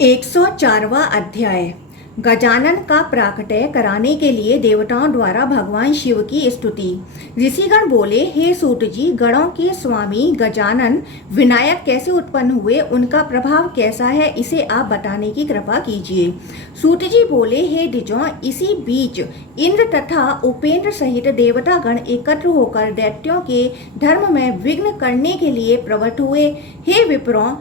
104वां अध्याय। गजानन का प्राकट्य कराने के लिए देवताओं द्वारा भगवान शिव की स्तुति। ऋषिगण बोले, हे सूत जी, गणों के स्वामी गजानन विनायक कैसे उत्पन्न हुए, उनका प्रभाव कैसा है, इसे आप बताने की कृपा कीजिए। सूत जी बोले, हे द्विजों, इसी बीच इंद्र तथा उपेंद्र सहित देवतागण एकत्र होकर दैत्यों के धर्म में विघ्न करने के लिए प्रवृत्त हुए। हे विप्रों,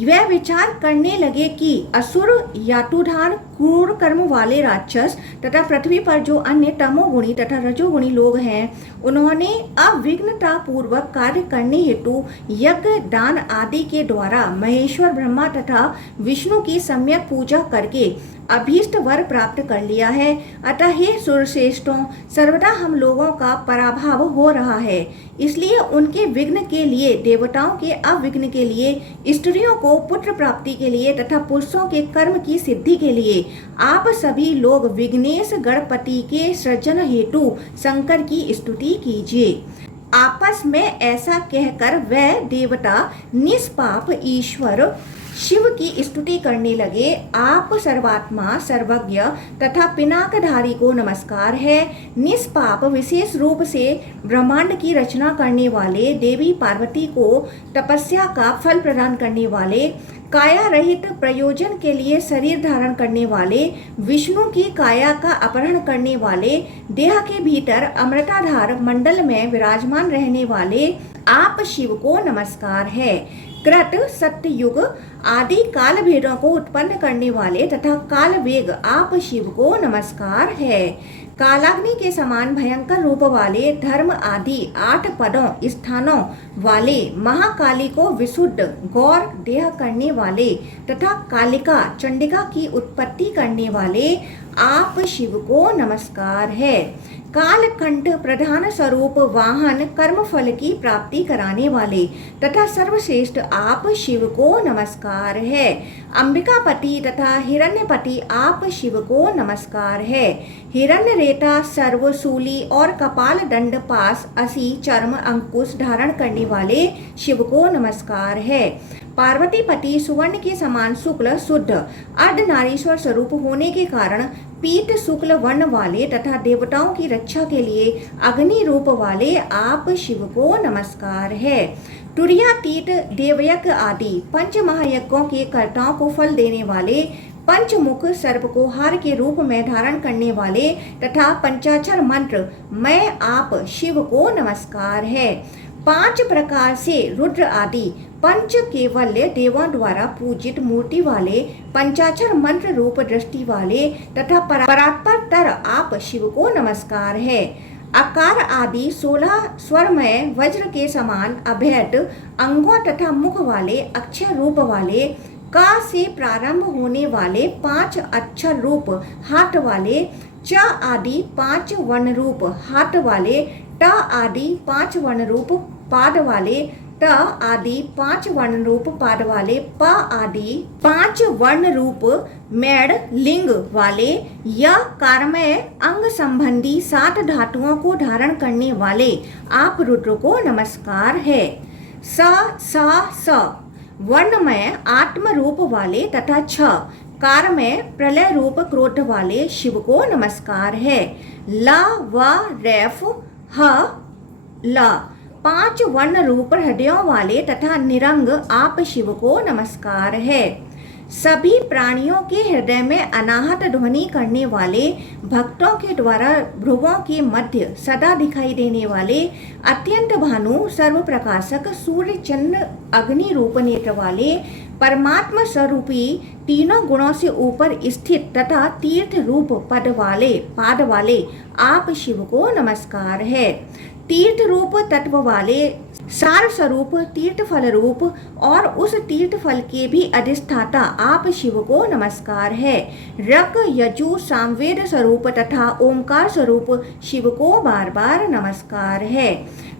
वह विचार करने लगे कि असुर, यातुधान, क्रूर कर्म वाले राक्षस तथा पृथ्वी पर जो अन्य तमोगुणी तथा रजोगुणी लोग हैं, उन्होंने अविघ्नता पूर्वक कार्य करने हेतु यज्ञ, दान आदि के द्वारा महेश्वर ब्रह्मा तथा विष्णु की सम्यक पूजा करके अभीष्ट वर प्राप्त कर लिया है। अतः हे सुरश्रेष्ठों, सर्वदा हम लोगों का पराभव हो रहा है। इसलिए उनके विघ्न के लिए, देवताओं के अविघ्न के लिए, स्त्रियों को पुत्र प्राप्ति के लिए तथा पुरुषों के कर्म की सिद्धि के लिए आप सभी लोग विघ्नेश गणपति के सृजन हेतु शंकर की स्तुति कीजिए। आपस में ऐसा कहकर वह देवता निष्पाप ईश्वर शिव की स्तुति करने लगे। आप सर्वात्मा, सर्वज्ञ तथा पिनाकधारी को नमस्कार है। निष्पाप, विशेष रूप से ब्रह्मांड की रचना करने वाले, देवी पार्वती को तपस्या का फल प्रदान करने वाले, काया रहित प्रयोजन के लिए शरीर धारण करने वाले, विष्णु की काया का अपहरण करने वाले, देह के भीतर अमृताधार मंडल में विराजमान रहने वाले आप शिव को नमस्कार है। कृत, सत्ययुग आदि काल भेदों को उत्पन्न करने वाले तथा काल वेग आप शिव को नमस्कार है। कालाग्नि के समान भयंकर रूप वाले, धर्म आदि 8 पदों स्थानों वाले, महाकाली को विशुद्ध गौर देह करने वाले तथा कालिका चंडिका की उत्पत्ति करने वाले आप शिव को नमस्कार है। कालकंठ प्रधान स्वरूप वाहन, कर्म फल की प्राप्ति कराने वाले तथा सर्वश्रेष्ठ आप शिव को नमस्कार है। अंबिकापति तथा हिरण्यपति आप शिव को नमस्कार है। हिरण्य रेता, सर्वशूली और कपाल दंड पास, असी, चर्म, अंकुश धारण करने वाले शिव को नमस्कार है। पार्वतीपति सुवर्ण के समान शुक्ल शुद्ध अर्धनारीश्वर स्वरूप होने के कारण पीत शुक्ल वर्ण वाले तथा देवताओं की रक्षा के लिए अग्नि रूप वाले आप शिव को नमस्कार है। तुर्यातीत, देवयज्ञ आदि 5 महायज्ञों के कर्ताओं को फल देने वाले, पंचमुख सर्प को हार के रूप में धारण करने वाले तथा पंचाक्षर मंत्र मैं आप शिव को नमस्कार है। 5 प्रकार से रुद्र आदि पंच केवल्य देवों द्वारा पूजित मूर्ति वाले, पंचाक्षर मंत्र रूप दृष्टि वाले तथा परात्पर आप शिव को नमस्कार है। आकार आदि 16 स्वरमय वज्र के समान अभेद अंगों तथा मुख वाले, अक्षर रूप वाले, का से प्रारंभ होने वाले 5 अक्षर रूप हाथ वाले, च आदि 5 वर्ण रूप हाथ वाले, ट आदि 5 वर्ण रूप पाद वाले, त आदि 5 वर्ण रूप पाद वाले, प आदि 5 वर्ण रूप मेड़ लिंग वाले, या कारमय अंग संबंधी 7 धातुओं को धारण करने वाले आप रुद्र को नमस्कार है। स वर्णमय आत्म रूप वाले तथा 6 कार में प्रलय रूप क्रोध वाले शिव को नमस्कार है। ल व रेफ ह ल 5 वर्ण रूप हृदयों वाले तथा निरंग आप शिव को नमस्कार है। सभी प्राणियों के हृदय में अनाहत ध्वनि करने वाले, भक्तों के द्वारा भ्रुवों के मध्य सदा दिखाई देने वाले, अत्यंत भानु, सर्व प्रकाशक, सूर्य चंद्र अग्नि रूप नेत्र वाले, परमात्मा स्वरूपी, तीनों गुणों से ऊपर स्थित तथा तीर्थ रूप पाद वाले आप शिव को नमस्कार है। तीर्थ रूप तत्व वाले, सार स्वरूप, तीर्थ फल रूप और उस तीर्थ फल के भी अधिष्ठाता आप शिव को नमस्कार है। रक, यजु, सामवेद स्वरूप तथा ओंकार स्वरूप शिव को बार बार नमस्कार है।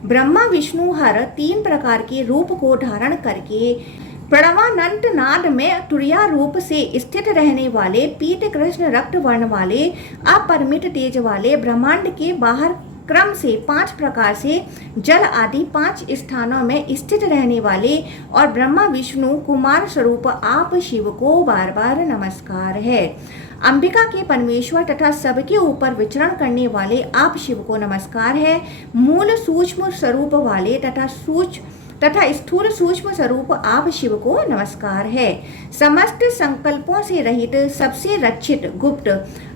ब्रह्मा विष्णु हर 3 प्रकार के रूप को धारण करके प्रणवानंत नाद में तुर्या रूप से स्थित रहने वाले, पीत कृष्ण रक्त वर्ण वाले, अपरिमित तेज वाले, ब्रह्मांड के बाहर क्रम से 5 प्रकार से जल आदि 5 स्थानों में स्थित रहने वाले और ब्रह्मा विष्णु कुमार स्वरूप आप शिव को बार बार नमस्कार है। अंबिका के परमेश्वर तथा सबके ऊपर विचरण करने वाले आप शिव को नमस्कार है। मूल सूक्ष्म स्वरूप वाले तथा स्थूल सूक्ष्म स्वरूप आप शिव को नमस्कार है। समस्त संकल्पों से रहित, सबसे रक्षित, गुप्त,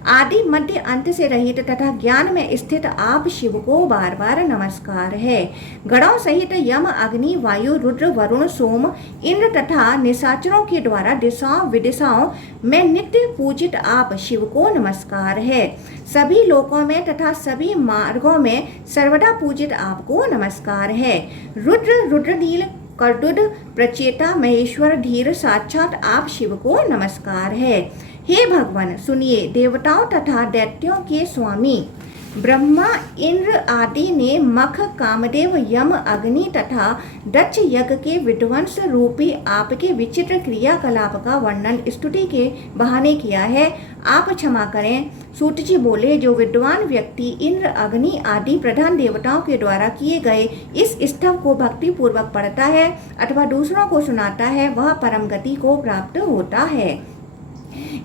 आदि मध्य अंत से रहित तथा ज्ञान में स्थित आप शिव को बार बार नमस्कार है। गणों सहित यम, अग्नि, वायु, रुद्र, वरुण, सोम, इंद्र तथा निशाचरों के द्वारा दिशाओं विदिशाओं में नित्य पूजित आप शिव को नमस्कार है। सभी लोकों में तथा सभी मार्गों में सर्वदा पूजित आपको नमस्कार है। रुद्र, रुद्रनील, कर्दुद, प्रचेता, महेश्वर, धीर, साक्षात आप शिव को नमस्कार है। हे भगवान सुनिए, देवताओं तथा दैत्यों के स्वामी ब्रह्मा, इंद्र आदि ने मख, कामदेव, यम, अग्नि तथा दक्ष यज्ञ के विध्वंस रूपी आपके विचित्र क्रियाकलाप का वर्णन स्तुति के बहाने किया है। आप क्षमा करें। सूत जी बोले, जो विद्वान व्यक्ति इंद्र, अग्नि आदि प्रधान देवताओं के द्वारा किए गए इस स्तव को भक्ति पूर्वक पढ़ता है अथवा दूसरों को सुनाता है, वह परम गति को प्राप्त होता है।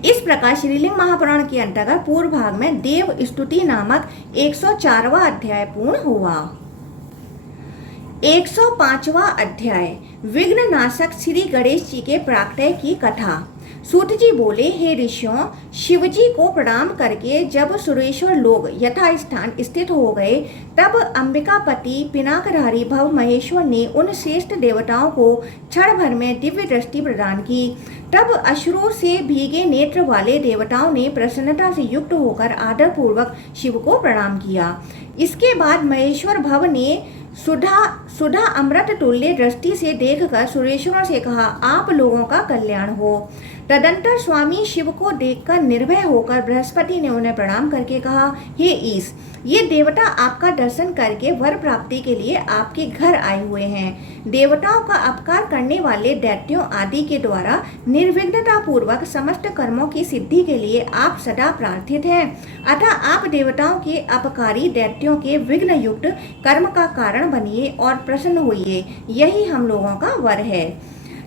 इस प्रकार श्रीलिंग महापुराण के अंतर्गत पूर्व भाग में देव स्तुति नामक 104वां अध्याय पूर्ण हुआ। 105वां अध्याय विघ्न नाशक श्री गणेश जी के प्राकट्य की कथा। सूत जी बोले, हे ऋषियों, शिव जी को प्रणाम करके जब सुरेश्वर लोग यथा स्थान स्थित हो गए, तब अंबिकापति पिनाकधारी भव महेश्वर ने उन श्रेष्ठ देवताओं को क्षण भर में दिव्य दृष्टि प्रदान की। तब अश्रु से भीगे नेत्र वाले देवताओं ने प्रसन्नता से युक्त होकर आदर पूर्वक शिव को प्रणाम किया। इसके बाद महेश्वर भव ने सुधा अमृत तुल्य दृष्टि से देखकर सुरेश्वरों से कहा, आप लोगों का कल्याण हो। तदंतर स्वामी शिव को देखकर निर्भय होकर बृहस्पति ने उन्हें प्रणाम करके कहा, हे ईश, ये देवता आपका दर्शन करके वर प्राप्ति के लिए आपके घर आए हुए हैं। देवताओं का अपकार करने वाले दैत्यों आदि के द्वारा निर्विघ्नता पूर्वक समस्त कर्मों की सिद्धि के लिए आप सदा प्रार्थित हैं। अतः आप देवताओं के अपकारी दैत्यों के विघ्न युक्त कर्म का कारण बनिए और प्रसन्न होइए, यही हम लोगों का वर है।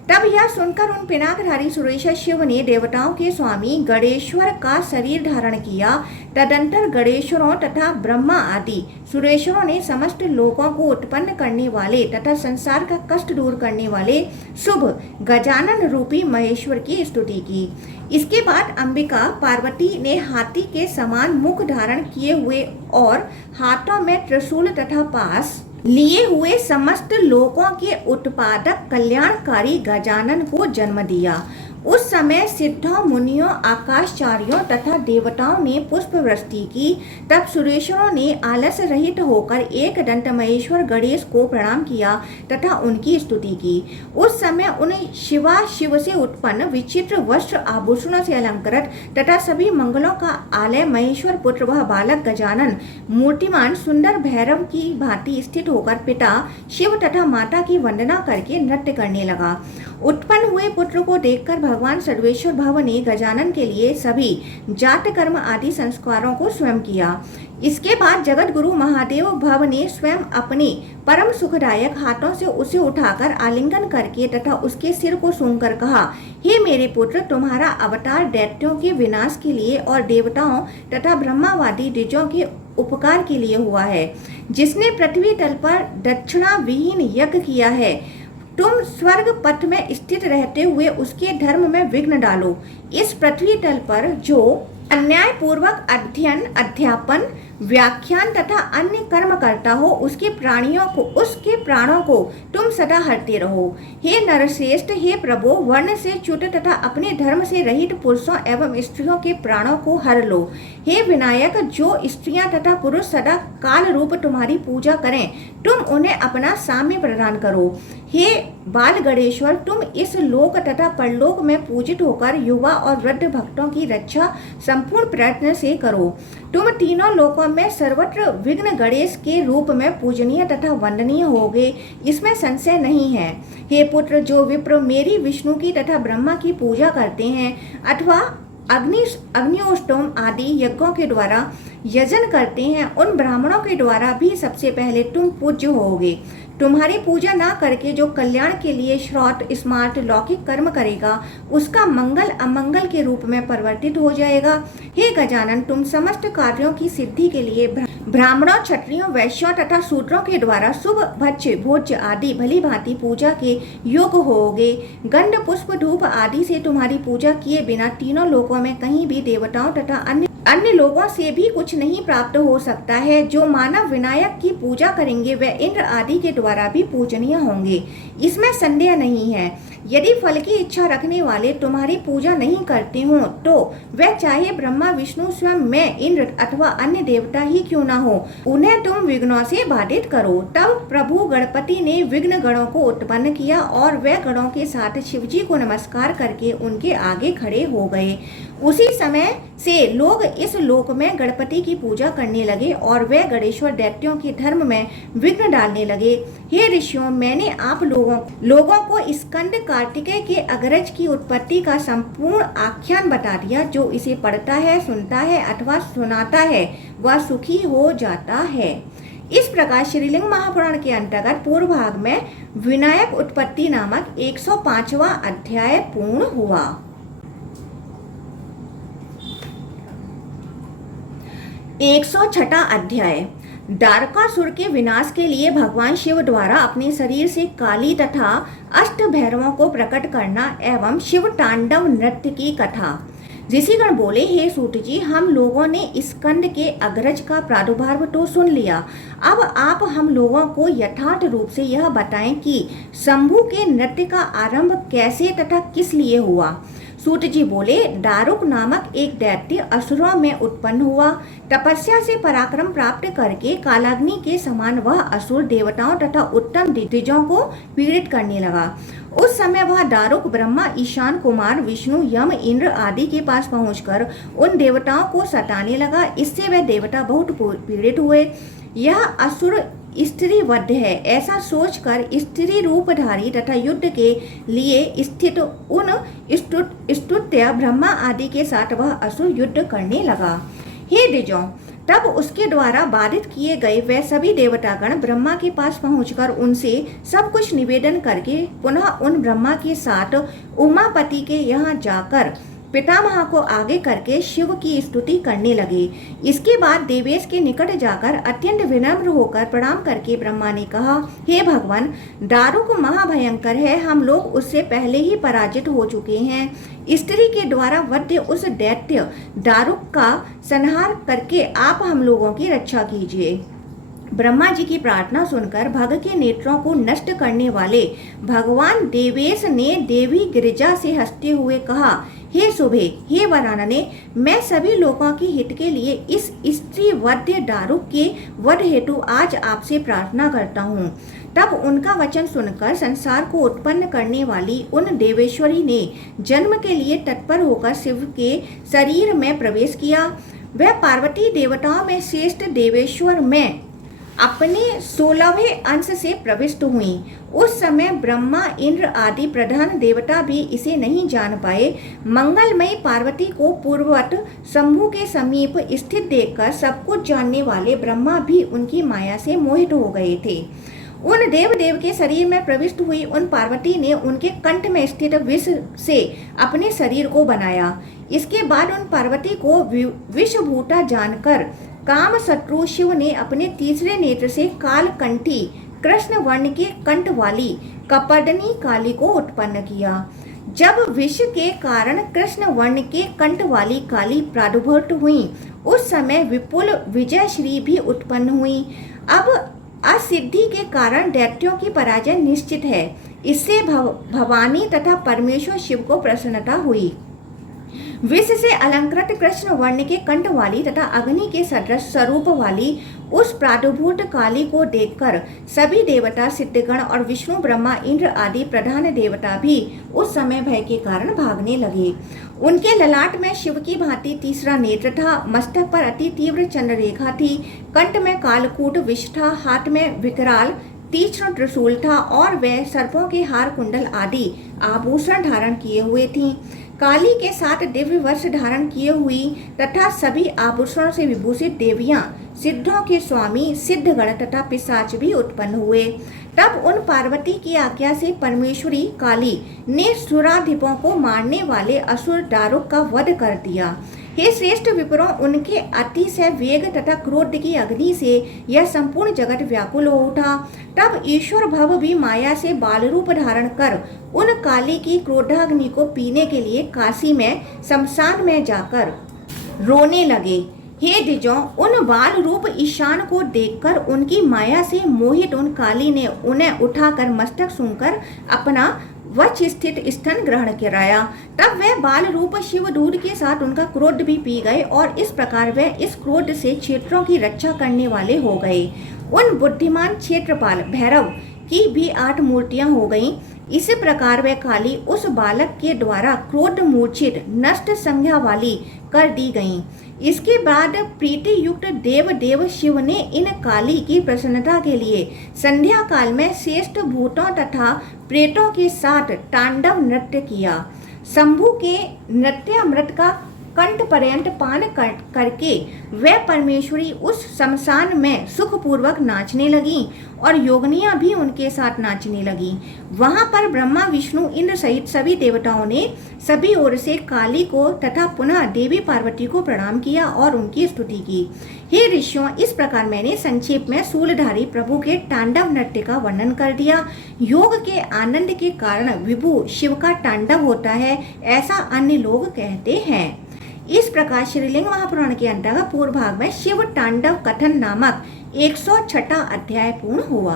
तब यह सुनकर उन पिनाकधारी सुरेश्वर शिव ने देवताओं के स्वामी गणेश्वर का शरीर धारण किया। तदंतर गणेश्वरों तथा ब्रह्मा आदि सुरेश्वरों ने समस्त लोकों को उत्पन्न करने वाले तथा संसार का कष्ट दूर करने वाले शुभ गजानन रूपी महेश्वर की स्तुति की। इसके बाद अंबिका पार्वती ने हाथी के समान मुख धारण किए हुए और हाथों में त्रिशूल तथा पास लिए हुए समस्त लोकों के उत्पादक कल्याणकारी गजानन को जन्म दिया। उस समय सिद्धों, मुनियों, आकाशचार्यों तथा देवताओं ने पुष्प वृष्टि की। तब सुरेश्वरों ने आलस रहित होकर एक दंत महेश्वर गणेश को प्रणाम किया तथा उनकी स्तुति की। उस समय उन्हें शिव से उत्पन्न विचित्र वस्त्र आभूषणों से अलंकृत तथा सभी मंगलों का आलय महेश्वर पुत्र वह बालक गजानन मूर्तिमान सुंदर भैरव की भांति स्थित होकर पिता शिव तथा माता की वंदना करके नृत्य करने लगा। उत्पन्न हुए पुत्र को देखकर भगवान सर्वेश्वर भव ने गजानन के लिए सभी जात कर्म आदि संस्कारों को स्वयं किया। इसके बाद जगत गुरु महादेव भव ने स्वयं अपने परम सुखदायक हाथों से उसे उठाकर आलिंगन करके तथा उसके सिर को सूंघकर कहा, हे मेरे पुत्र, तुम्हारा अवतार दैत्यों के विनाश के लिए और देवताओं तथा ब्रह्मावादी द्विजों के उपकार के लिए हुआ है। जिसने पृथ्वी तल पर दक्षिणा विहीन यज्ञ किया है, तुम स्वर्ग पथ में स्थित रहते हुए उसके धर्म में विघ्न डालो। इस पृथ्वी तल पर जो अन्याय पूर्वक अध्ययन, अध्यापन, व्याख्यान तथा अन्य कर्म करता हो, उसके प्राणों को तुम सदा हरते रहो। हे नरश्रेष्ठ, हे प्रभु, वर्ण से च्युत तथा अपने धर्म से रहित पुरुषों एवं स्त्रियों के प्राणों को हर लो। हे विनायक, जो स्त्रियां तथा पुरुष सदा काल रूप तुम्हारी पूजा करें, तुम उन्हें अपना साम्य प्रदान करो। हे बाल गणेश्वर, तुम इस लोक तथा परलोक में पूजित होकर युवा और वृद्ध भक्तों की रक्षा संपूर्ण प्रयत्न से करो। तुम तीनों लोकों में सर्वत्र विघ्न गणेश के रूप में पूजनीय तथा वंदनीय होगे, इसमें संशय नहीं है। हे पुत्र, जो विप्र मेरी, विष्णु की तथा ब्रह्मा की पूजा करते हैं अथवा अग्निहोष्टोम आदि यज्ञों के द्वारा यजन करते हैं, उन ब्राह्मणों के द्वारा भी सबसे पहले तुम पूज्य होगे। तुम्हारी पूजा ना करके जो कल्याण के लिए श्रौत स्मार्ट लौकिक कर्म करेगा, उसका मंगल अमंगल के रूप में परिवर्तित हो जाएगा। हे गजानन, तुम समस्त कार्यों की सिद्धि के लिए ब्राह्मणों, क्षत्रियों, वैश्यों तथा शूद्रों के द्वारा शुभ भक्ष्य भोज्य आदि भली भांति पूजा के योग्य होगे। गंध पुष्प धूप आदि से तुम्हारी पूजा किए बिना तीनों लोकों में कहीं भी देवताओं तथा अन्य लोगों से भी कुछ नहीं प्राप्त हो सकता है। जो मानव विनायक की पूजा करेंगे वे इंद्र आदि के द्वारा भी पूजनीय होंगे, इसमें संदेह नहीं है। यदि फल की इच्छा रखने वाले तुम्हारी पूजा नहीं करते हो तो वह चाहे ब्रह्मा विष्णु स्वयं, मैं, इंद्र अथवा अन्य देवता ही क्यों ना हो, उन्हें तुम विघ्नों से बाधित करो। तब प्रभु गणपति ने विघ्न गणों को उत्पन्न किया और वे गणों के साथ शिवजी को नमस्कार करके उनके आगे खड़े हो गए। उसी समय से लोग इस लोक में गणपति की पूजा करने लगे और वे गणेश्वर दैत्यों के धर्म में विघ्न डालने लगे। हे ऋषियों, मैंने आप लोगों को स्कंद कार्तिकेय के अग्रज की उत्पत्ति का संपूर्ण आख्यान बता दिया। जो इसे पढ़ता है, सुनता है अथवा सुनाता है वह सुखी हो जाता है। इस प्रकार श्रीलिंग महापुराण के अंतर्गत पूर्व भाग में विनायक उत्पत्ति नामक 105वां अध्याय पूर्ण हुआ। 106वां अध्याय। दारकासुर के विनाश के लिए भगवान शिव द्वारा अपने शरीर से काली तथा अष्ट भैरवों को प्रकट करना एवं शिव तांडव नृत्य की कथा। ऋषिगण बोले, हे सूत जी, हम लोगों ने स्कंद के अग्रज का प्रादुर्भाव तो सुन लिया। अब आप हम लोगों को यथार्थ रूप से यह बताएं कि शंभु के नृत्य का आरंभ कैसे तथा किस लिए हुआ। सूत जी बोले, दारुक नामक एक दैत्य असुरों में उत्पन्न हुआ। तपस्या से पराक्रम प्राप्त करके कालाग्नि के समान वह असुर देवताओं तथा उत्तम दिग्गजों को पीड़ित करने लगा। उस समय वह दारुक ब्रह्मा, ईशान कुमार, विष्णु, यम, इंद्र आदि के पास पहुंचकर उन देवताओं को सताने लगा। इससे वे देवता बहुत पीड़ित हुए। यह असुर स्त्री वध है, ऐसा सोचकर स्त्री रूपधारी तथा युद्ध के लिए स्थित उन स्तुत्य ब्रह्मा आदि के साथ वह असुर युद्ध करने लगा। हे द्विजों, तब उसके द्वारा बाधित किए गए वे सभी देवतागण ब्रह्मा के पास पहुंचकर उनसे सब कुछ निवेदन करके पुनः उन ब्रह्मा के साथ उमापति के यहाँ जाकर पितामह को आगे करके शिव की स्तुति करने लगे। इसके बाद देवेश के निकट जाकर अत्यंत विनम्र होकर प्रणाम करके ब्रह्मा ने कहा, हे भगवान, दारुक महाभयंकर है, हम लोग उससे पहले ही पराजित हो चुके हैं। स्त्री के द्वारा वध्य उस दैत्य दारुक का संहार करके आप हम लोगों की रक्षा कीजिए। ब्रह्मा जी की प्रार्थना सुनकर भग के नेत्रों को नष्ट करने वाले भगवान देवेश ने देवी गिरिजा से हंसते हुए कहा, हे शुभे, हे वरानने, मैं सभी लोगों के हित के लिए इस स्त्री वध्य दारुक के वध हेतु आज आपसे प्रार्थना करता हूँ। तब उनका वचन सुनकर संसार को उत्पन्न करने वाली उन देवेश्वरी ने जन्म के लिए तत्पर होकर शिव के शरीर में प्रवेश किया। वह पार्वती देवताओं में श्रेष्ठ देवेश्वर में अपने 16वें अंश से प्रविष्ट हुई। उस समय ब्रह्मा, इंद्र आदि प्रधान देवता भी इसे नहीं जान पाए। मंगलमयी पार्वती को पूर्ववत शंभु के समीप स्थित देखकर सब कुछ जानने वाले ब्रह्मा भी उनकी माया से मोहित हो गए थे। उन देव के शरीर में प्रविष्ट हुई उन पार्वती ने उनके कंठ में स्थित विष से अपने शरीर को बनाया। इसके बाद उन पार्वती को विषभूता जानकर काम शत्रु शिव ने अपने तीसरे नेत्र से कालकंठी कृष्ण वर्ण के कंठ वाली कपडनी काली को उत्पन्न किया। जब विष के कारण कृष्ण वर्ण के कंठ वाली काली प्रादुर्भूत हुई, उस समय विपुल विजयश्री भी उत्पन्न हुई। अब असिद्धि के कारण दैत्यों की पराजय निश्चित है। इससे भवानी तथा परमेश्वर शिव को प्रसन्नता हुई। विष से अलंकृत कृष्ण वर्ण के कंठ वाली तथा अग्नि के सदृश स्वरूप वाली उस प्रादुर्भूत काली को देखकर सभी देवता, सिद्धगण और विष्णु, ब्रह्मा, इंद्र आदि प्रधान देवता भी उस समय भय के कारण भागने लगे। उनके ललाट में शिव की भांति तीसरा नेत्र था, मस्तक पर अति तीव्र चंद्ररेखा थी, कंठ में कालकूट विष था, हाथ में विकराल तीक्ष्ण त्रिशूल था और वह सर्पों के हार कुंडल आदि आभूषण धारण किए हुए थीं। काली के साथ दिव्य वस्त्र धारण किए हुई तथा सभी आभूषणों से विभूषित देवियां, सिद्धों के स्वामी सिद्धगण तथा पिशाच भी उत्पन्न हुए। तब उन पार्वती की आज्ञा से परमेश्वरी काली ने सुराधिपों को मारने वाले असुर दारुक का वध कर दिया। हे श्रेष्ठ विप्रों, उनके अतिशय वेग तथा क्रोध की अग्नि से यह संपूर्ण जगत व्याकुल हो उठा। तब ईश्वर भव भी माया से बाल रूप धारण कर उन काली की क्रोधाग्नि को पीने के लिए काशी में शमशान में जाकर रोने लगे। हे द्विजों, उन बाल रूप ईशान को देखकर उनकी माया से मोहित उन काली ने उन्हें उठाकर मस्तक सूंघकर अपना वक्ष स्थित स्तन ग्रहण कराया। तब वह बाल रूप शिव दूध के साथ उनका क्रोध भी पी गए और इस प्रकार वे इस क्रोध से क्षेत्रों की रक्षा करने वाले हो गए। उन बुद्धिमान क्षेत्रपाल भैरव की भी 8 मूर्तियां हो गईं। इसी प्रकार वह काली उस बालक के द्वारा क्रोध मूर्छित नष्ट संज्ञा वाली कर दी गईं। इसके बाद प्रीति युक्त देव शिव ने इन काली की प्रसन्नता के लिए संध्या काल में श्रेष्ठ भूतों तथा प्रेतों के साथ तांडव नृत्य किया। शंभु के नृत्यामृत का कंठ पर्यंत पान करके वह परमेश्वरी उस शमशान में सुखपूर्वक नाचने लगी और योगनियां भी उनके साथ नाचने लगी। वहां पर ब्रह्मा विष्णु इंद्र सहित सभी देवताओं ने सभी ओर से काली को तथा पुनः देवी पार्वती को प्रणाम किया और उनकी स्तुति की। हे ऋषियों, इस प्रकार मैंने संक्षेप में शूलधारी प्रभु के तांडव नृत्य का वर्णन कर दिया। योग के आनंद के कारण विभु शिव का तांडव होता है, ऐसा अन्य लोग कहते हैं। इस प्रकार श्रीलिंग महापुराण के अंतर्गत पूर्व भाग में शिव तांडव कथन नामक 106वां अध्याय पूर्ण हुआ।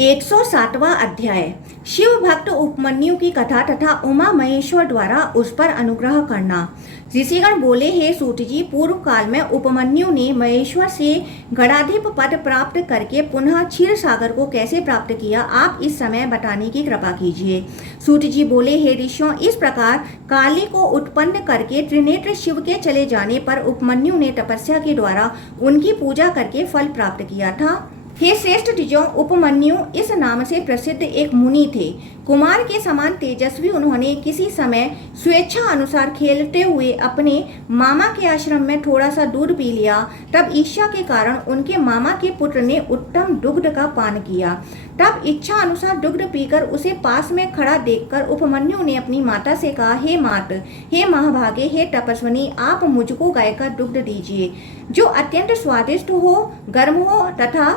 107वां अध्याय शिव भक्त उपमन्यु की कथा तथा उमा महेश्वर द्वारा उस पर अनुग्रह करना। ऋषिगण बोले, हे सूत जी, पूर्व काल में उपमन्यु ने महेश्वर से गणाधिप पद प्राप्त करके पुनः क्षीर सागर को कैसे प्राप्त किया, आप इस समय बताने की कृपा कीजिए। सूत जी बोले, हे ऋषियों, इस प्रकार काली को उत्पन्न करके त्रिनेत्र शिव के चले जाने पर उपमन्यु ने तपस्या के द्वारा उनकी पूजा करके फल प्राप्त किया था। हे श्रेष्ठ द्विजों, उपमन्यु इस नाम से प्रसिद्ध एक मुनि थे। कुमार के समान तेजस्वी उन्होंने किसी समय स्वेच्छा अनुसार खेलते हुए अपने मामा के आश्रम में थोड़ा सा दूध पी लिया। तब इच्छा के कारण उनके मामा के पुत्र ने उत्तम दुग्ध का पान किया। तब इच्छा अनुसार दुग्ध पीकर उसे पास में खड़ा देखकर उपमन्यु ने अपनी माता से कहा, हे मात, हे महाभागे, हे तपस्विनी, आप मुझको गाय का दुग्ध दीजिए जो अत्यंत स्वादिष्ट हो, गर्म हो तथा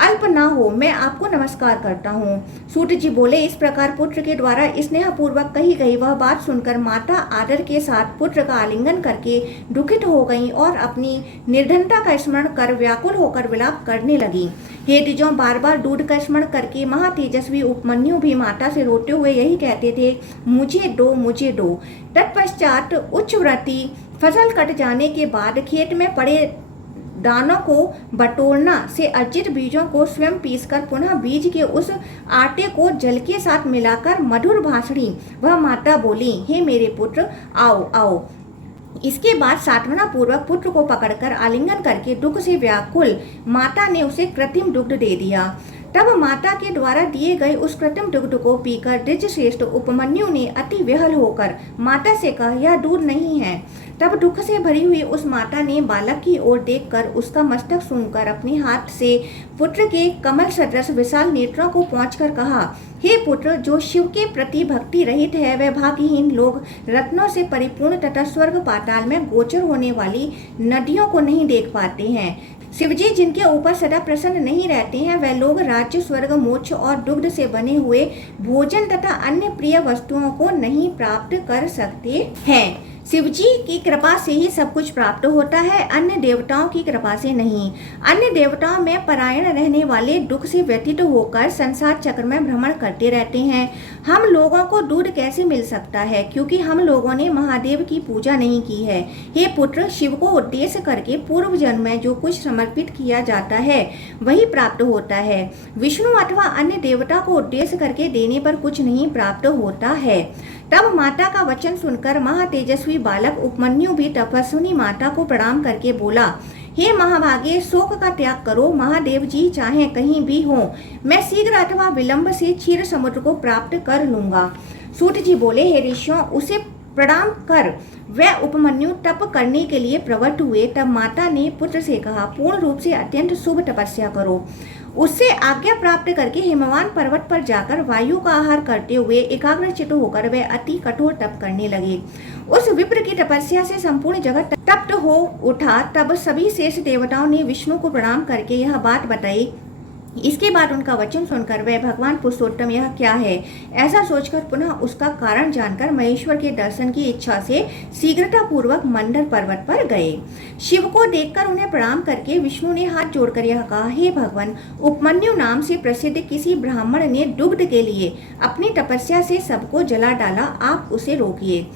अल्प ना हो। मैं आपको नमस्कार करता हूँ। सूत जी बोले, इस प्रकार पुत्र के द्वारा स्नेह पूर्वक कही गई वह बात सुनकर माता आदर के साथ पुत्र का आलिंगन करके दुखित हो गई और अपनी निर्धनता का स्मरण कर व्याकुल होकर विलाप करने लगी। हे द्विजों, बार बार दूध का स्मरण करके महातेजस्वी उपमन्यु भी माता से रोते हुए यही कहते थे, मुझे दो, मुझे दो। तत्पश्चात उच्च व्रती फसल कट जाने के बाद खेत में पड़े दानों को बटोरना से अर्जित बीजों को स्वयं पीसकर पुनः बीज के उस आटे को जल के साथ मिलाकर मधुर भाषणी वह माता बोली, हे मेरे पुत्र, आओ आओ। इसके बाद सांत्वना पूर्वक पुत्र को पकड़कर आलिंगन करके दुख से व्याकुल माता ने उसे कृत्रिम दुग्ध दे दिया। तब माता के द्वारा दिए गए उस कृत्रिम दुग्ध को पीकर द्विजश्रेष्ठ उपमन्यु ने अति विहल होकर माता से कहा, यह दूध नहीं है। तब दुख से भरी हुई उस माता ने बालक की ओर देखकर उसका मस्तक सूंघकर अपने हाथ से पुत्र के कमल सदृश विशाल नेत्रों को पोंछकर कहा, हे पुत्र, जो शिव के प्रति भक्ति रहित है वह भाग्यहीन लोग रत्नों से परिपूर्ण तथा स्वर्ग पाताल में गोचर होने वाली नदियों को नहीं देख पाते हैं। शिवजी जिनके ऊपर सदा प्रसन्न नहीं रहते हैं वह लोग राज्य, स्वर्ग, मोक्ष और दुग्ध से बने हुए भोजन तथा अन्य प्रिय वस्तुओं को नहीं प्राप्त कर सकते हैं। शिवजी की कृपा से ही सब कुछ प्राप्त होता है, अन्य देवताओं की कृपा से नहीं। अन्य देवताओं में परायण रहने वाले दुख से व्यतीत होकर संसार चक्र में भ्रमण करते रहते हैं। हम लोगों को दूध कैसे मिल सकता है, क्योंकि हम लोगों ने महादेव की पूजा नहीं की है। हे पुत्र, शिव को उद्देश्य करके पूर्व जन्म में जो कुछ समर्पित किया जाता है वही प्राप्त होता है। विष्णु अथवा अन्य देवता को उद्देश्य करके देने पर कुछ नहीं प्राप्त होता है। तब माता का वचन सुनकर महातेजस्वी बालक उपमन्यु भी तपस्विनी माता को प्रणाम करके बोला, हे महाभागे, शोक का त्याग करो। महादेव जी चाहे कहीं भी हो, मैं शीघ्र अथवा विलंब से क्षीर समुद्र को प्राप्त कर लूंगा। सूत जी बोले, हे ऋषियों, उसे प्रणाम कर। वह उपमन्यु तप करने के लिए प्रवृत्त हुए। तब माता ने पुत्र से कहा, पूर्ण रूप से अत्यंत शुभ तपस्या करो। उससे आज्ञा प्राप्त करके हिमवान पर्वत पर जाकर वायु का आहार करते हुए एकाग्रचित्त होकर वे अति कठोर तप करने लगे। उस विप्र की तपस्या से संपूर्ण जगत तप्त हो उठा। तब सभी शेष देवताओं ने विष्णु को प्रणाम करके यह बात बताई। इसके बाद उनका वचन सुनकर वह भगवान पुरुषोत्तम यह क्या है ऐसा सोचकर पुनः उसका कारण जानकर महेश्वर के दर्शन की इच्छा से शीघ्रता पूर्वक मंडर पर्वत पर गए। शिव को देखकर उन्हें प्रणाम करके विष्णु ने हाथ जोड़कर यह कहा, हे भगवान, उपमन्यु नाम से प्रसिद्ध किसी ब्राह्मण ने दुग्ध के लिए अपनी तपस्या से सबको जला डाला, आप उसे रोकिए।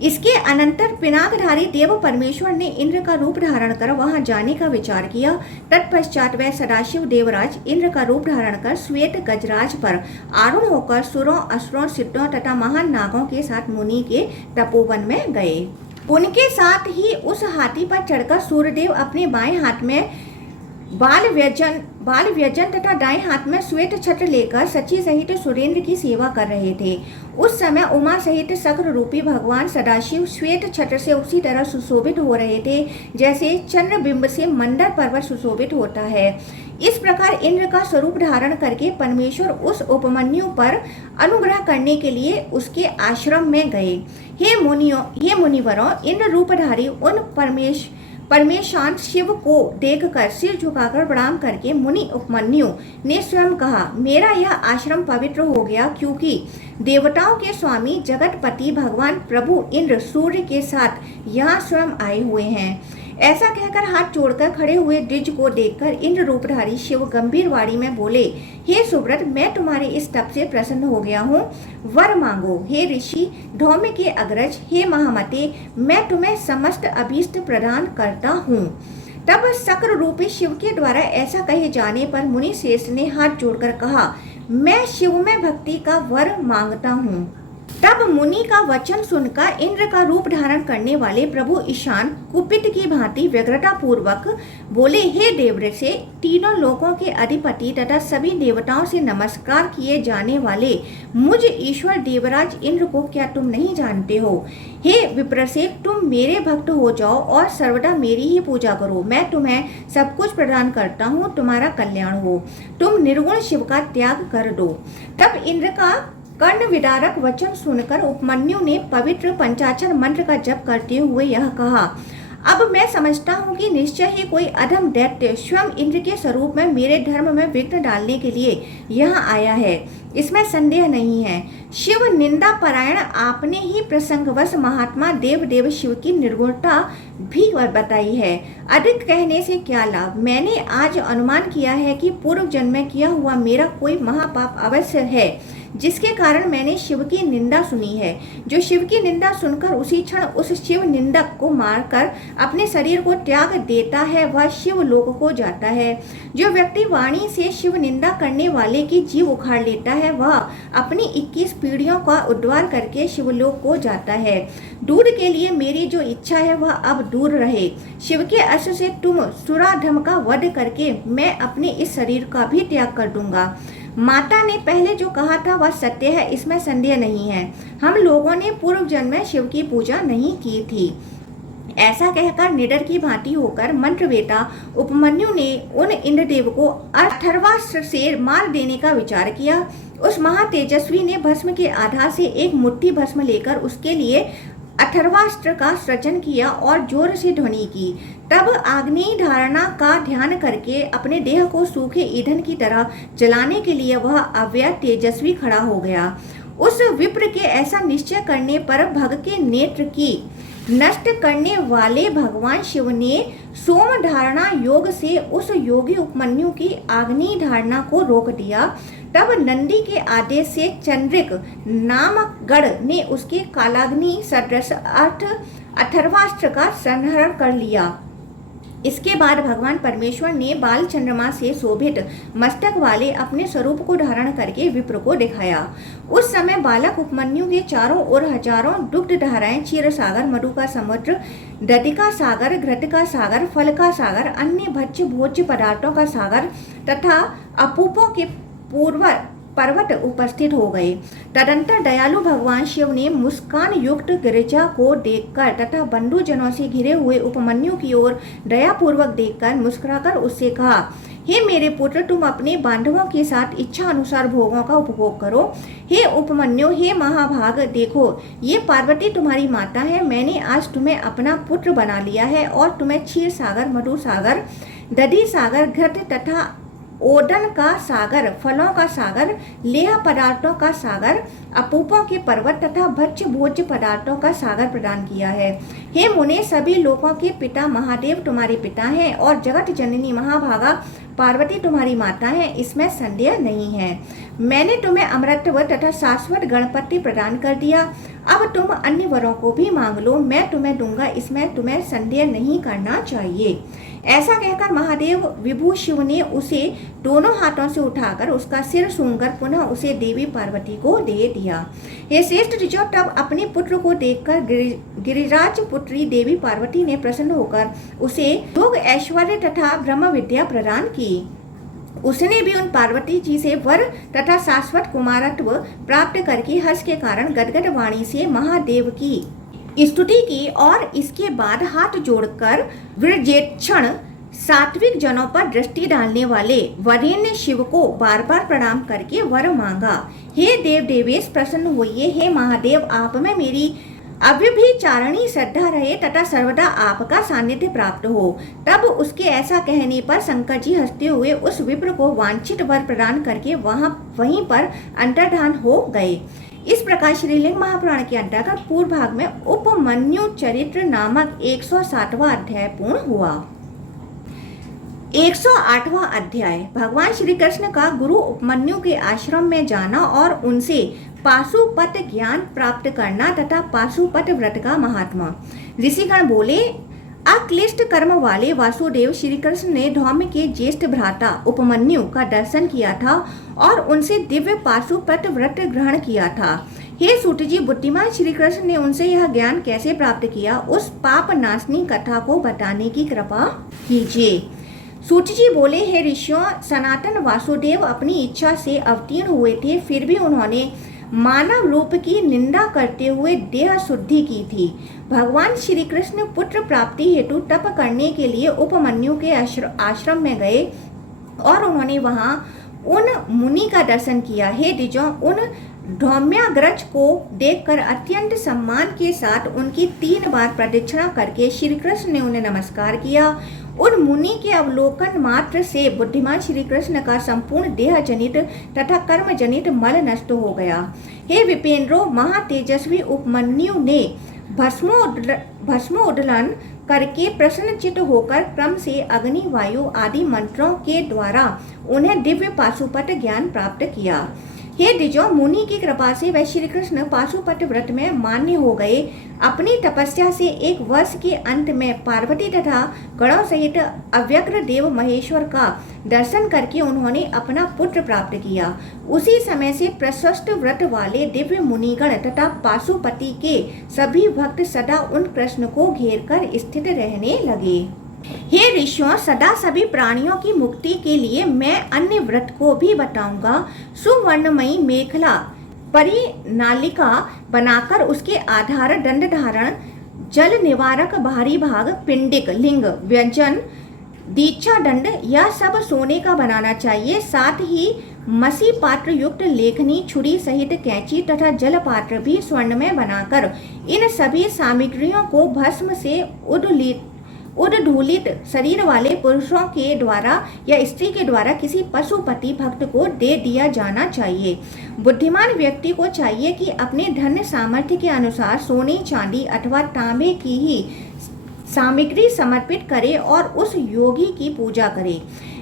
इसके अनंतर पिनाकधारी देव परमेश्वर ने इंद्र का रूप धारण कर वहां जाने का विचार किया। तत्पश्चात वह सदाशिव देवराज इंद्र का रूप धारण कर श्वेत गजराज पर आरूढ़ होकर सुरों, असुरों, सिद्धों तथा महान नागों के साथ मुनि के तपोवन में गए। उनके साथ ही उस हाथी पर चढ़कर सूर्यदेव अपने बाएं हाथ में बाल व्यजन तथा दाएं हाथ में श्वेत छत्र लेकर सची सहित सुरेंद्र की सेवा कर रहे थे। उस समय उमा सहित शक्र रूपी भगवान सदाशिव श्वेत छत्र से उसी तरह सुशोभित हो रहे थे जैसे चंद्रबिंब से मंडर पर्वत सुशोभित होता है। इस प्रकार इंद्र का स्वरूप धारण करके परमेश्वर उस उपमन्यु पर अनुग्रह करने के लिए उसके आश्रम में गए। हे मुनिवरों, इंद्र रूपधारी उन परमेशांत शिव को देखकर सिर झुकाकर प्रणाम करके मुनि उपमन्यु ने स्वयं कहा, मेरा यह आश्रम पवित्र हो गया, क्योंकि देवताओं के स्वामी जगतपति भगवान प्रभु इंद्र सूर्य के साथ यहाँ स्वयं आए हुए हैं। ऐसा कहकर हाथ जोड़कर खड़े हुए द्विज को देखकर इंद्र रूपधारी शिव गंभीर वाणी में बोले, हे सुव्रत, मैं तुम्हारे इस तप से प्रसन्न हो गया हूँ, वर मांगो। हे ऋषि धौम्य के अग्रज, हे महामते, मैं तुम्हें समस्त अभीष्ट प्रदान करता हूँ। तब शक्र रूपी शिव के द्वारा ऐसा कहे जाने पर मुनि शेष ने हाथ जोड़कर कहा, मैं शिव में भक्ति का वर मांगता हूँ। तब मुनि का वचन सुनकर इंद्र का रूप धारण करने वाले प्रभु ईशान कुपित की भांति व्यग्रता पूर्वक बोले, हे देवऋषि, तीनों लोकों के अधिपति तथा सभी देवताओं से नमस्कार किए जाने वाले मुझ ईश्वर देवराज इंद्र को क्या तुम नहीं जानते हो? हे विप्रसे, तुम मेरे भक्त हो जाओ और सर्वदा मेरी ही पूजा करो। मैं तुम्हें सब कुछ प्रदान करता हूँ, तुम्हारा कल्याण हो। तुम निर्गुण शिव का त्याग कर दो। तब इंद्र का कर्ण विदारक वचन सुनकर उपमन्यु ने पवित्र पंचाक्षर मंत्र का जप करते हुए यह कहा, अब मैं समझता हूँ कि निश्चय ही कोई अधम दैत्य स्वयं इंद्र के स्वरूप में मेरे धर्म में विघ्न डालने के लिए यहाँ आया है, इसमें संदेह नहीं है। शिव निंदा परायण आपने ही प्रसंगवश महात्मा देव शिव की निर्गुणता भी बताई है। अधिक कहने से क्या लाभ। मैंने आज अनुमान किया है कि पूर्व जन्म में किया हुआ मेरा कोई महापाप अवश्य है, जिसके कारण मैंने शिव की निंदा सुनी है। जो शिव की निंदा सुनकर उसी क्षण उस शिव निंदक को मारकर अपने शरीर को त्याग देता है, वह शिव लोक को जाता है। जो व्यक्ति वाणी से शिव निंदा करने वाले की जीव उखाड़ लेता है, वह अपनी 21 पीढ़ियों का उद्धार करके शिवलोक को जाता है। दूर के लिए मेरी जो इच्छा है वह अब दूर रहे। शिव के अस्त्र से तुम सुराधम का वध करके मैं अपने इस शरीर का भी त्याग कर दूंगा। माता ने पहले जो कहा था वह सत्य है, इसमें संदेह नहीं है। हम लोगों ने पूर्व जन्म में शिव की पूजा नहीं की थी। ऐसा कहकर निडर की भांति होकर मंत्रवेता उपमन्यु ने उन इंद्रदेव को अथर्वास्त्र से मार देने का विचार किया। उस महातेजस्वी ने भस्म के आधार से एक मुट्ठी भस्म लेकर उसके लिए अथर्वास्त्र का सृजन किया और जोर से ध्वनि की। तब आग्नेय धारणा का ध्यान करके अपने देह को सूखे ईंधन की तरह जलाने के लिए वह अव्यय तेजस्वी खड़ा हो गया। उस विप्र के ऐसा निश्चय करने पर भग के नेत्र की नष्ट करने वाले भगवान शिव ने सोम धारणा योग से उस योगी उपमन्यु की आग्नेय धारणा को रोक दिया। तब नंदी के आदेश से चंद्रिक नामक गण ने उसके कालाग्नि सदृश अथर्वास्त्र का संहरण कर लिया। इसके बाद भगवान परमेश्वर ने बाल चंद्रमा से शोभित मस्तक वाले अपने स्वरूप को धारण करके विप्र को दिखाया। उस समय बालक उपमन्यु के चारों ओर हजारों दुग्ध धाराएं, क्षीर सागर, मधु का समुद्र, दधि का सागर, घृत का सागर, फल का सागर, अन्य भक्ष्य भोज्य पदार्थों का सागर तथा अपूपों के पर्वत उपस्थित हो गए। तदंतर दयालु भगवान शिव ने मुस्कान युक्त गिरिजा को देखकर तथा बंधुजनों से घिरे हुए उपमन्यु की ओर दयापूर्वक देखकर मुस्कुराकर उससे कहा, हे मेरे पुत्र, तुम अपने बांधवों के साथ इच्छा अनुसार भोगों का उपभोग करो। हे उपमन्यु, हे महाभाग, देखो ये पार्वती तुम्हारी माता है। मैंने आज तुम्हें अपना पुत्र बना लिया है और तुम्हें क्षीर सागर, मधु सागर, दधि सागर, घृत तथा ओदन का सागर, फलों का सागर, लेह पदार्थों का सागर, अपूपों के पर्वत तथा भक्ष्य भोज्य पदार्थों का सागर प्रदान किया है। हे मुने, सभी लोगों के पिता महादेव तुम्हारे पिता हैं और जगत जननी महाभागा पार्वती तुम्हारी माता है, इसमें संदेह नहीं है। मैंने तुम्हें अमृतत्व तथा शाश्वत गणपति प्रदान कर दिया। अब तुम अन्य वरों को भी मांग लो, मैं तुम्हें दूंगा, इसमें तुम्हें संदेह नहीं करना चाहिए। ऐसा कहकर महादेव विभु शिव ने उसे दोनों हाथों से उठाकर उसका सिर सूंघकर पुनः उसे देवी पार्वती को दे दिया। हे श्रेष्ठ ऋषियों, तब अपने पुत्र को देखकर गिरिराज पुत्री देवी पार्वती ने प्रसन्न होकर उसे योग, ऐश्वर्य तथा ब्रह्म विद्या प्रदान की। उसने भी उन पार्वती जी से वर तथा शाश्वत कुमारत्व प्राप्त करके हर्ष के कारण गदगद वाणी से महादेव की स्तुति की और इसके बाद हाथ जोड़कर विरजेक्षण सात्विक जनों पर दृष्टि डालने वाले वरेण्य शिव को बार बार प्रणाम करके वर मांगा। हे देव देवेश, प्रसन्न होइए। हे महादेव, आप में मेरी अव्यभिचारिणी श्रद्धा रहे तथा सर्वदा आपका सानिध्य प्राप्त हो। तब उसके ऐसा कहने पर शंकर जी हंसते हुए उस विप्र को वांछित वर प्रदान करके वहीं पर अंतर्धान हो गए। इस प्रकार श्रीलिंग महापुराण के अंतर्गत पूर्व भाग में उपमन्यु चरित्र नामक 107वां अध्याय पूर्ण हुआ। 108वां अध्याय भगवान श्री कृष्ण का गुरु उपमन्यु के आश्रम में जाना और उनसे पाशुपत ज्ञान प्राप्त करना तथा पाशुपत व्रत का महात्मा। ऋषिगण बोले, अक्लिष्ट कर्म वाले वासुदेव श्री कृष्ण ने धौम्य के ज्येष्ठ भ्राता उपमन्यु का दर्शन किया था और उनसे दिव्य पाशुपत व्रत ग्रहण किया था। हे सूत जी, बुद्धिमान श्री कृष्ण ने उनसे यह ज्ञान कैसे प्राप्त किया, उस पाप नाशनी कथा को बताने की कृपा कीजिए। सूत जी बोले, हे ऋषियों, सनातन वासुदेव अपनी इच्छा से अवतीर्ण हुए थे, फिर भी उन्होंने मानव रूप की निंदा करते हुए देह शुद्धि की थी। भगवान श्री कृष्ण पुत्र प्राप्ति हेतु तप करने के लिए उपमन्यु के आश्रम में गए और उन्होंने वहां उन मुनि का दर्शन किया। हे द्विजों, उन धौम्याग्रज को देखकर अत्यंत सम्मान के साथ उनकी 3 बार प्रदक्षिणा करके श्री कृष्ण ने उन्हें नमस्कार किया। उन मुनि के अवलोकन मात्र से बुद्धिमान श्री कृष्ण का संपूर्ण देह जनित तथा कर्म जनित मल नष्ट हो गया। हे विपेंद्रो, महातेजस्वी उपमन्यु ने भस्मोद्दलन करके प्रसन्नचित्त होकर क्रम से अग्नि, वायु आदि मंत्रों के द्वारा उन्हें दिव्य पाशुपत ज्ञान प्राप्त किया। हे द्विजों, मुनि की कृपा से वह श्री कृष्ण पाशुपत व्रत में मान्य हो गए। अपनी तपस्या से 1 वर्ष के अंत में पार्वती तथा गणों सहित अव्यग्र देव महेश्वर का दर्शन करके उन्होंने अपना पुत्र प्राप्त किया। उसी समय से प्रशस्त व्रत वाले दिव्य मुनिगण तथा पाशुपति के सभी भक्त सदा उन कृष्ण को घेर कर स्थित रहने लगे। हे ऋषियों, सदा सभी प्राणियों की मुक्ति के लिए मैं अन्य व्रत को भी बताऊंगा। सुवर्णमयी मेखला परिनालिका बनाकर उसके आधार दंड धारण, जल निवारक बाहरी भाग, पिंडिक, लिंग, व्यंजन, दीक्षा दंड, यह सब सोने का बनाना चाहिए। साथ ही मसी पात्र युक्त लेखनी, छुरी सहित कैंची तथा जल पात्र भी स्वर्ण में बनाकर इन सभी सामग्रियों को भस्म से उद्धूलित शरीर वाले पुरुषों के द्वारा या स्त्री के द्वारा किसी पशुपति भक्त को दे दिया जाना चाहिए। बुद्धिमान व्यक्ति को चाहिए कि अपने धन सामर्थ्य के अनुसार सोने, चांदी अथवा तांबे की ही सामग्री समर्पित करे और उस योगी की पूजा करे।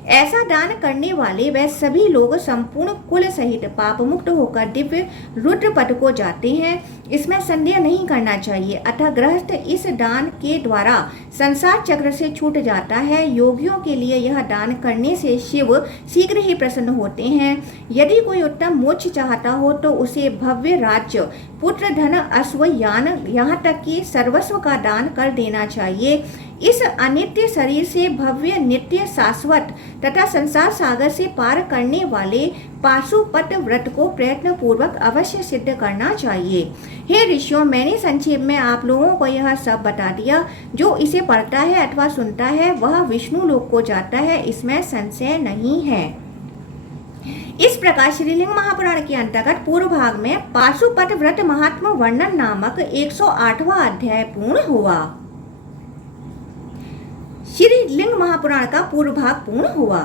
ऐसा दान करने वाले वह सभी लोग संपूर्ण कुल सहित पाप मुक्त होकर दिव्य रुद्र पद को जाते हैं, इसमें संदेह नहीं करना चाहिए। अतः गृहस्थ इस दान के द्वारा संसार चक्र से छूट जाता है। योगियों के लिए यह दान करने से शिव शीघ्र ही प्रसन्न होते हैं। यदि कोई उत्तम मोक्ष चाहता हो तो उसे भव्य राज्य, पुत्र, धन, अश्व, यान, यहाँ तक कि सर्वस्व का दान कर देना चाहिए। इस अनित्य शरीर से भव्य, नित्य, शाश्वत तथा संसार सागर से पार करने वाले पाशुपत व्रत को प्रयत्न पूर्वक अवश्य सिद्ध करना चाहिए। हे ऋषियों, मैंने संक्षेप में आप लोगों को यह सब बता दिया। जो इसे पढ़ता है अथवा सुनता है वह विष्णु लोक को जाता है, इसमें संशय नहीं है। इस प्रकार श्रीलिंग महापुराण के अंतर्गत पूर्व भाग में पाशुपत व्रत महात्मा वर्णन नामक 108वां अध्याय पूर्ण हुआ। श्री लिंग महापुराण का पूर्व भाग पूर्ण हुआ।